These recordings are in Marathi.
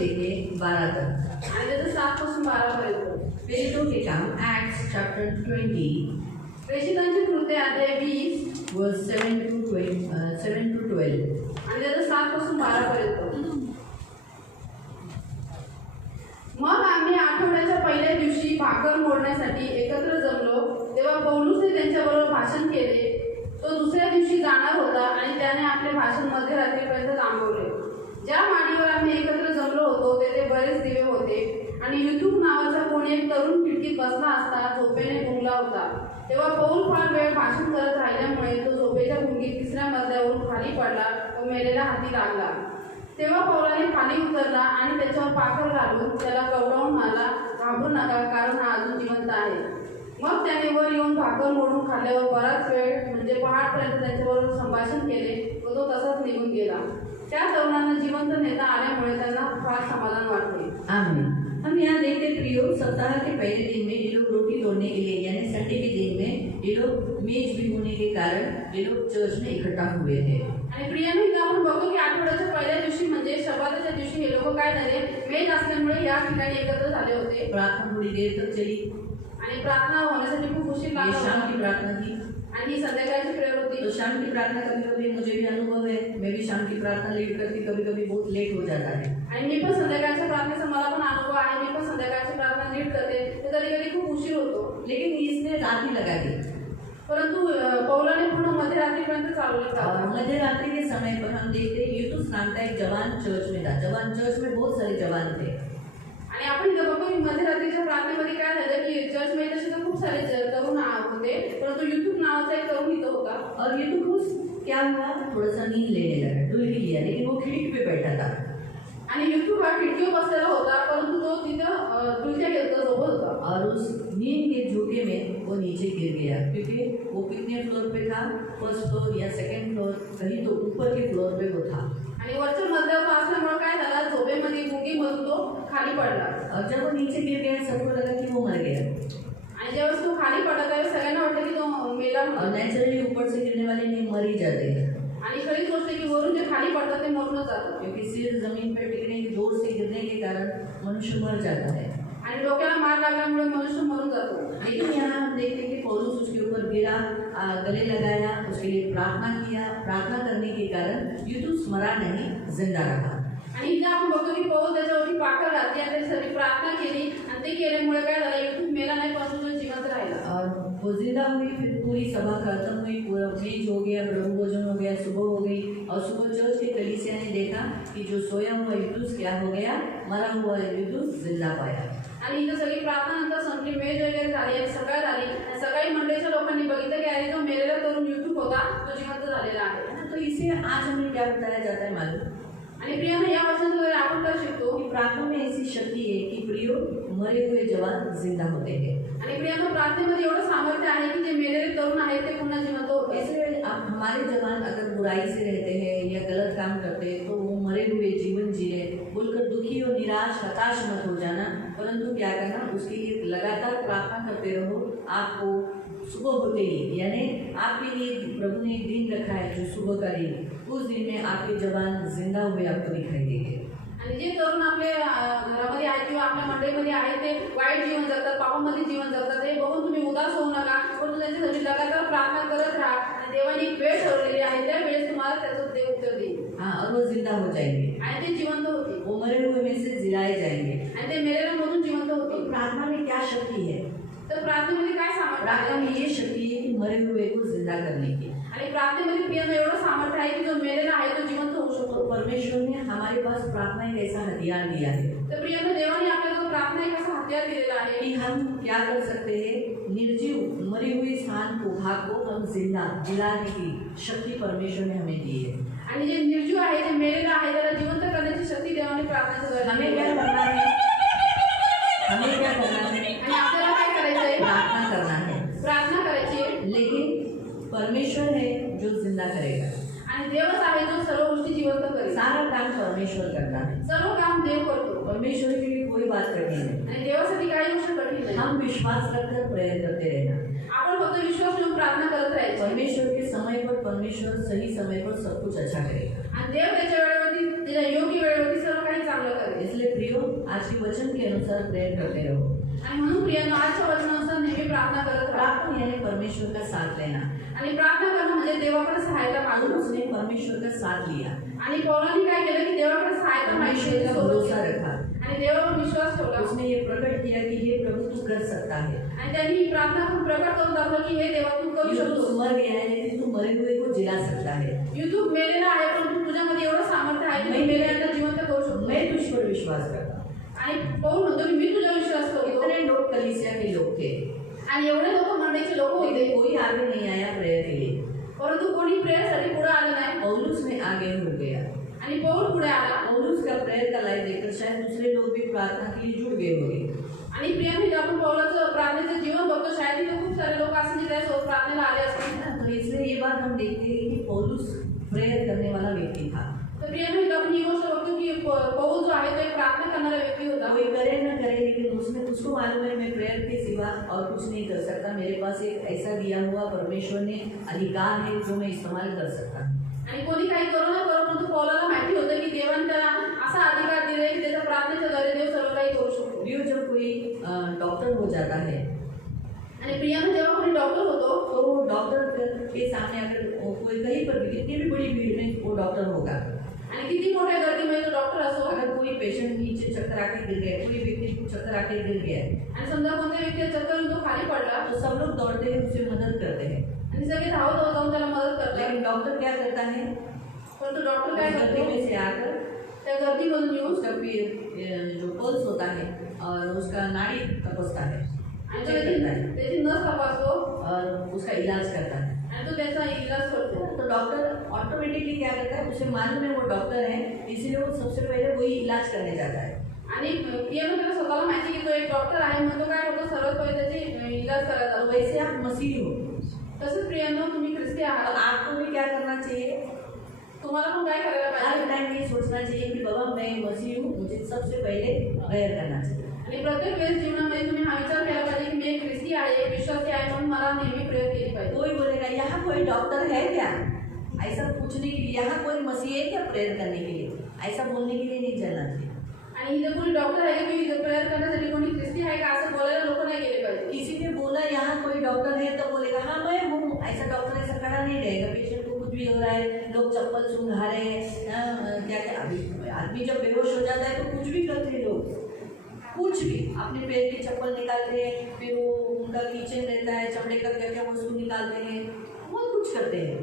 लेके 12 तक। आणि त्याचं 7 पासून 12 पर्यंत। प्रेरितों के काम Acts chapter 20 प्रेषितांची कृत्ये अध्याय 20 verse 7 to 12 आणि त्याचं 7 पासून 12 पर्यंत। मग आम्ही आठवड्याच्या पहिल्या दिवशी भाकर मोडण्यासाठी एकत्र जमलो, तेव्हा पौलुसने त्यांच्याबरोबर भाषण केले। तो दुसऱ्या दिवशी जाणार होता आणि त्याने आपले भाषण मध्यरात्रीपर्यंत थांबवले। ज्या माडीवर आम्ही एकत्र जमलो होतो तेथे बरेच दिवे होते आणि युतुक नावाचा कोणी एक तरुण खिडकीत बसला असता झोपेने गुंगला होता। तेव्हा पौल फार वेळ भाषण करत राहिल्यामुळे तो झोपेच्या गुंगीत 3ऱ्या मजल्यावरून खाली पडला व मेलेला हाती लागला। तेव्हा पौलाने खाली उतरला आणि त्याच्यावर पाखर घालून त्याला कवटाळून म्हणाला, घाबरू नका, कारण हा अजून जिवंत आहे। मग त्याने वर येऊन भाकर मोडून खाल्ल्यावर बराच वेळ म्हणजे पहाटपर्यंत त्यांच्याबरोबर संभाषण केले व तो तसाच निघून गेला। त्या तरुणांना जिवंत नेता आल्यामुळे त्यांना फार समाधान वाटले। आमीन। हम यहाँ देखते प्रियो, सप्ताह के पहले दिन में ये लोग रोटी तोड़ने के लिए यानी संडे के दिन में ये लोग मेज भी होने के कारण ये लोग चर्च में इकट्ठा हुए थे। आणि प्रियाने इथं आपण बघतो की आठवड्याच्या पहिल्या दिवशी म्हणजे शब्दाच्या दिवशी हे लोक काय झाले, मेज असल्यामुळे या ठिकाणी एकत्र झाले होते। प्रार्थना थोड़ी देर तक चली आणि प्रार्थना होण्यासाठी खूप उशीर ये लागला शाम की होता। प्रार्थना थी। आणि ही संध्याकाळची प्रेयर होती। तो शाम की प्रार्थना कभी कभी मुझे भी अनुभव है, मैं भी शाम की प्रार्थना लेट करती, कभी कभी बहुत लेट हो जाता है। आणि मी पण संध्याकाळच्या प्रार्थनेचा मला पण अनुभव आहे। मी पण संध्याकाळची प्रार्थना नीट करते, तर कधी कधी खूप उशीर होतो। लेकिन इसने रात ही लगा दी परंतु पौलाने पूर्ण मध्यरात्रीपर्यंत चालवले। और मध्य रात्रि के समय पर हम देखते हैं यूतुस नाम का एक जवान चर्च में था। जवान चर्च में बहुत सारे जवान थे। आणि आपण इथं बघतो की मध्यरात्रीच्या प्रार्थनेमध्ये काय झालं की चर्चमध्ये तसे तर खूप सारे तरुण होते, परंतु युतुक नावाचा एक तरुण इथं होता। और यूतुस क्या हुआ, थोड़ा सा नींद लेने लगा, डुल ही लिया, लेकिन वो खिड़की पे बैठा था। आणि युतुक हा खिडकीवर बसलेला होता, परंतु तो तिथं डुलक्या घेत झोपत होता। और उस नींद के झोंके में वो नीचे गिर गया, क्योंकि वो कितने फ्लोर पे था, फर्स्ट फ्लोर या सेकंड फ्लोर, कहीं तो ऊपर के फ्लोर पे वो था। आणि वरच्या मजल्यावर असल्यामुळे काय झालं, झोपेमध्ये गुंगीमधून तो खाली पडला। और जब वो नीचे गिर गया सबको लगा कि वो मर गया। आणि ज्यावेळेस तो खाली पडला त्यावेळेस सगळ्यांना वाटलं की तो मेला और म्हणून। नेचुरली ऊपर से गिरने वाले नहीं मर ही जाते हैं, आणि खरीच गोष्ट आहे की वरून जे खाली पडतात ते मरूनच जातात। क्योंकि सिर जमीन पर टिकने के जोर से गिरने के कारण मनुष्य मर जाता है। आणि डोक्याला मार लागल्यामुळे मनुष्य मरून जातो। लेकिन यहाँ हम देखते हैं कि पौलुस उसके ऊपर गिरा, गले लगाया, उसके लिए प्रार्थना किया। प्रार्थना करने के कारण यूतुस मरा नहीं, जिंदा रहा। आणि इथे आपण बघतो की पौल त्याच्यावरती पाखर घातली आणि त्याच्यासाठी प्रार्थना केली आणि ते केल्यामुळे काय झालं, युतुक मेला नाही परंतु तो जिवंत राहिला। और वो जिंदा हुई, फिर पूरी सभा खत्म हुई, पूरा मेज हो गया, प्रभु भोजन हो गया, सुबह हो गई। और सुबह चर्च के कलीसिया ने देखा कि जो सोया हुआ यूतुस क्या हो गया, मरा हुआ यूतुस जिंदा पाया। आणि इथं सगळी प्रार्थना नंतर संपली, मेज वगैरे झाली आणि सकाळ झाली आणि सकाळी मंडळीच्या लोकांनी बघितलं की अरे जो मेलेला तरुण युतुक होता तो जिवंत झालेला आहे। तो इसे आज हमें क्या बताया जाता है मालूम? आणि प्रियाने या वचनाद्वारे आपण काय शिकतो कि प्रार्थना में ऐसी शक्ति है कि प्रियो मरे हुए जवान जिंदा होते हैं। आणि प्रियांनो प्रार्थनेमध्ये एवढं सामर्थ्य आहे की जे मेलेले तरुण आहेत ते पुन्हा जिवंत होते। इसलिए हमारे जवान अगर बुराई से रहते हैं या गलत काम करते हैं तो वो मरे हुए जीवन जी रहे बोलकर दुखी और निराश हताश मत हो जाना, परंतु क्या करना, उसके लिए लगातार प्रार्थना करते रहो। आपको सुबह होते ही यानी आपके लिए प्रभु ने एक दिन रखा है जो सुबह का दिन, उस दिन में आपके जवान जिंदा हुए आपको दिखाई देंगे। आणि जे तरुण आपल्या घरामध्ये आहेत किंवा आपल्या मंडळीमध्ये आहेत ते वाईट जीवन जगतात, पापामध्ये जीवन जगतात, हे बघून तुम्ही उदास होऊ नका, पण त्यांच्यासाठी लगातार प्रार्थना करत राहा आणि देवाने एक वेळ ठरवलेली आहे, त्या वेळेस तुम्हाला त्याचं देव उत्तर देईल। हाँ, और वो जिंदा हो जाएंगे आणि ते जिवंत होतील, वो मरे हुए में से जिलाए जाएंगे। आणि ते मेलेल्यामधून जिवंत तो होतील। प्रार्थना में क्या शक्ति है? तर प्रार्थनेमध्ये काय सामर्थ्य प्रार्थना आहे? में ये शक्ति है कि मरे हुए को जिंदा करने की। आणि प्रार्थनेमध्ये प्रियांनो एवढं सामर्थ्य आहे की जो मेलेला आहे तो जिवंत होऊ तो शकतो। परमेश्वर ने हमारे पास प्रार्थना एक ऐसा हथियार दिया है तर प्रियांनो देवाने आपल्याला प्रार्थना एक असा हत्यार दिलेला आहे कि हम क्या कर सकते हैं, निर्जीव मरी हुई स्थान को भाग को हम जिंदा जिलाने की शक्ति परमेश्वर ने हमें दी है। आणि जे निर्जीव आहे जे मेलेला आहे त्याला जिवंत करण्याची शक्ती देवाने प्रार्थनेच्या हमें क्या द्वारे करना है? हमें क्या करना है? आणि आपल्याला काय करायचं आहे? प्रार्थना करना है, प्रार्थना करायची आहे। लेकिन परमेश्वर है जो जिंदा करेगा। आणि देवच आहे जो सर्व गोष्टी जिवंत करेल। सारा काम परमेश्वर करना है, सर्व काम देव करतो परमेश्वर के लिए कोई बात कठिन नहीं। आणि देवासाठी काही गोष्ट कठीण नाही। हम विश्वास रखकर प्रेयर करते रहना। आपण फक्त विश्वास ठेवून प्रार्थना करत राहायची परमेश्वर के समय पर परमेश्वर सही समय पर सब कुछ अच्छा करेगा। आणि देव त्याच्या वेळेवरती त्याच्या योग्य वेळेवरती सर्व काही चांगलं करेल। इसलिए प्रियो आज के वचन के अनुसार प्रेयर करते रहो। आणि म्हणून प्रियांनो आजच्या वचनानुसार नेहमी प्रार्थना करत राहा प्रार्थना यानी परमेश्वर का साथ लेना। आणि प्रार्थना करणं म्हणजे देवाकडे सहायता और मागणं उसने परमेश्वर का साथ लिया, आणि पौलांनी काय केलं की देवाकडे सहायता मागितली परमेश्वर का भरोसा रखा। आणि देवावर विश्वास ठेवला उसने ये प्रकट किया कि हे प्रभु तू कर सकता है। आणि त्यांनी ही प्रार्थना करून प्रकट करून दाखवलं की हे देवा तू करू तू शकतो। मर गया है लेकिन तू मरे हुए को जिला सकता है। युट्यूब मेलेला आहे पण तुझ्यामध्ये एवढं सामर्थ्य आहे की मेलेल्यांना जिवंत करू शकतो। मैं तुझ पर विश्वास करता हूँ। आणि पौल म्हणतो की मी तुझ्यावर विश्वास करतो। इतने लोग कलीसिया के लोग थे, आणि एवढे लोक मंडळीचे लोक होते, लेकिन कोई आगे नहीं आया प्रेयर के लिए। परंतु कोणी प्रेयरसाठी पुढे आलं नाही पौलुस ने आगे हो गया। आणि पौल पुढे आला। पौलुस का प्रेयर का लाइफ देखकर शायद दूसरे लोग भी प्रार्थना के लिए जुड़ गए होंगे। आणि प्रियांनी आपण पौलाचं प्रार्थनेचं जीवन बघतो, शायद तिथे खूप सारे लोक असतील जे त्यासोबत प्रार्थनेला आले असतील। तो इसलिए ये बात हम देखते हैं कि पौलुस प्रेयर करने वाला व्यक्ति था। तर प्रियांनी आपण ही गोष्ट बघतो की पौल जो आहे तो एक प्रार्थना करणारा व्यक्ती होता। कोई करे न करे लेकिन उसको मालूम है मैं प्रेयर के सिवा और कुछ नहीं कर सकता। मेरे पास एक ऐसा दिया हुआ परमेश्वर ने अधिकार है जो मैं इस्तेमाल कर सकता। आणि कोणी काही करो ना करो परंतु पौलाला माहिती होतं की देवाने त्याला असा अधिकार दिले की त्याच्या प्रार्थनेच्या द्वारे देव सर्व काही करू शकतो। प्रियो जब कोई डॉक्टर हो जाता है आणि प्रियांना जेव्हा कोणी डॉक्टर होतो तो डॉक्टर के सामने अगर कोई कहीं पर भी कितनी भी बड़ी भीड़ में वो डॉक्टर होगा। आणि किती मोठ्या गर्दीमध्ये तो डॉक्टर असो, अगर कोई पेशेंट नीचे चक्कर आके गिर गया, कोई व्यक्ति को चक्कर आके गिर गया आणि समजा कोणत्या व्यक्तीला चक्कर येऊन तो खाली पडला तो सब लोग दौड़ते हैं उसे मदद करते हैं। आणि सगळे धावत जाऊन त्याला मदत करतात। लेकिन डॉक्टर क्या करता है, परंतु डॉक्टर काय गर्दी करतो, में से आकर त्या गर्दीमधून येऊन उसका जो पल्स होता है और उसका नाड़ी तपसता है, आणि तो चेक करता है त्याची नस तपासतो और उसका इलाज करता है। आणि तो त्याचा इलाज करतो। तो डॉक्टर ऑटोमेटिकली क्या करता है, उसे मालूम है वो डॉक्टर है इसलिए वो सबसे पहले वही इलाज करने जाता है। आणि प्रियांना त्याला स्वतःला माहिती की तो एक डॉक्टर आहे म्हणून तो काय करतो, सर्वात पहिले त्याची इलाज करायला तो जातो। वैसे आप मसीह हो, तसंच प्रियांनो तुम्ही ख्रिस्ती तो आहात, आपको भी क्या करना चाहिए, तुम्हाला पण काय करायला हर पाहिजे। टाइम ये सोचना चाहिए कि बाबा मैं मसीह हूँ, मुझे सबसे पहले प्रेयर करना चाहिए। आणि प्रत्येक वेळेस जीवनामध्ये तुम्ही हा विचार केला पाहिजे की मी एक ख्रिस्ती आहे, एक विश्वासी आहे म्हणून मला नेहमी प्रेयर केली पाहिजे। कोई बोलेगा यहाँ कोई डॉक्टर है क्या, ऐसा पूछने के लिए, यहाँ कोई मसीह है क्या प्रेयर करने के लिए, ऐसा बोलने के लिए नहीं चलना चाहिए। आणि इथे कोणी डॉक्टर आहे की मी प्रेयर करण्यासाठी कोणी ख्रिस्ती आहे का असं बोलायला लोक नाही गेले पाहिजे। किसी ने बोला यहाँ कोई डॉक्टर है तो बोलेगा हाँ मैं हूँ, ऐसा डॉक्टर ऐसा खड़ा नहीं रहेगा। पेशेंट को कुछ भी हो रहा है, लोग चप्पल सूंघा रहे हैं, क्या क्या अभी आदमी जब बेहोश हो जाता है तो कुछ भी करते हैं लोग, कुछ भी अपने पैर की चप्पल निकालते हैं, फिर वो उनका किचन रहता है चमड़े का क्या क्या वस्तु निकालते हैं, बहुत कुछ करते हैं।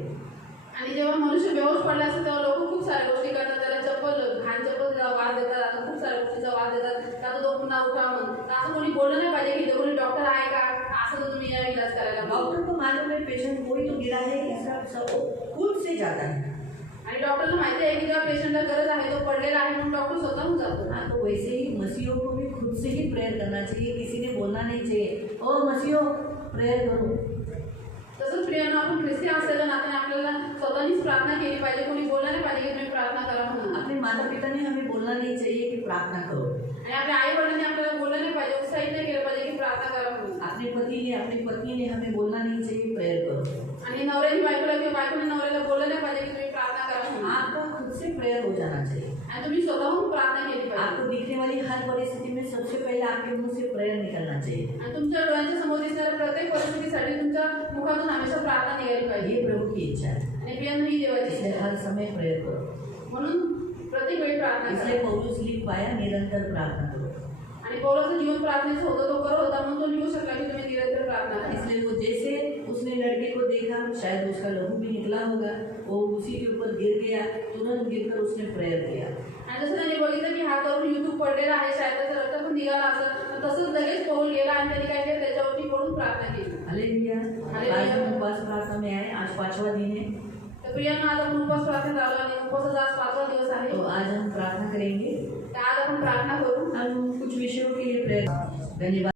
आणि जेव्हा मनुष्य बेहोश पडला असतो तेव्हा लोक खूप साऱ्या गोष्टी करतात, त्याला चप्पल घाण चप्पल वाद देतात, आता खूप साऱ्या गोष्टीचा वाद देतात, आता तो पुन्हा उठा म्हणून। तर असं कोणी बोललं नाही पाहिजे की कोणी डॉक्टर आहे का, असं तर तुम्ही या इलाज करायला पाहिजे। डॉक्टर को मालूम है पेशेंट कोई तो गिरा है, ऐसा सब खुद से जाता है। आणि डॉक्टरला माहिती आहे की जेव्हा पेशंटला गरज आहे तो पडलेला आहे म्हणून डॉक्टर स्वतःहून जातो। हाँ, तो वैसे ही मसीहों को भी खुद से ही प्रेयर करना चाहिए, किसी ने बोलना नहीं चाहिए ओ मसीहो प्रेयर करो। तसंच प्रियांनो आपण ख्रिस्ती असलेल्या नात्याने आपल्याला स्वतःनीच प्रार्थना केली पाहिजे, कोणी बोललं नाही पाहिजे की तुम्ही प्रार्थना करा म्हणून। अपने माता पिता ने हमें बोलना नहीं चाहिए कि प्रार्थना करो। आणि आपल्या आई वडिलांनी आपल्याला बोललं नाही पाहिजे, उत्साहित नाही केलं पाहिजे की प्रार्थना करा म्हणून। अपने पत्नी ने हमें बोलना नहीं चाहिए प्रेयर करो। आणि नवऱ्याने बायकोला किंवा बायकोने नवऱ्याला बोललं नाही पाहिजे की तुम्ही प्रार्थना करा म्हणून। आपका खुद से प्रेयर हो जाना चाहिए। आणि तुम्ही स्वतःहून प्रार्थना केली पाहिजे। आपको दिखने वाली हर परिस्थिति में सबसे पहले आपके मुंह से प्रेयर निकलना चाहिए। आणि तुमच्या डोळ्यांच्या समोर दिसणाऱ्या प्रत्येक परिस्थितीसाठी तुमच्या मुखातून हमेशा प्रार्थना निघाली पाहिजे। ये प्रभु की इच्छा है, आणि प्रियांनो ही देवाची इच्छा इसलिए आहे, हर समय प्रेयर करो। म्हणून प्रत्येक वेळी प्रार्थना करा। इसलिए पौलुस लिख पाया निरंतर प्रार्थना करो। आणि पौलाचं जीवन प्रार्थनेचं होतं, तो करत होता म्हणून तो लिहू शकला की तुम्ही निरंतर प्रार्थना करा। इसलिए वो जैसे उसने लड़के को देखा, शायद उसका लहू भी निकला होगा, वो उसी के ऊपर गिर गया, तुरंत गिरकर उसने प्रेयर किया। आणि जसं त्याने बघितलं की हा करून युट्यूब पडलेला आहे, शायद त्याचा रक्त पण निघाला असेल, तसंच लगेच पौल गेला आणि त्याने काय केलं, त्याच्यावरती पडून प्रार्थना केली। हालेलुया। आज हम उपवास प्रार्थना में आए, आज 5वां दिन है। तर प्रियांनो आज आपण उपवास प्रार्थना आलो आणि उपवासाचा आज 5वा दिवस आहे। तो आज हम प्रार्थना करेंगे, तर आज आपण प्रार्थना करू। हम कुछ विषयों के लिए प्रेयर। धन्यवाद।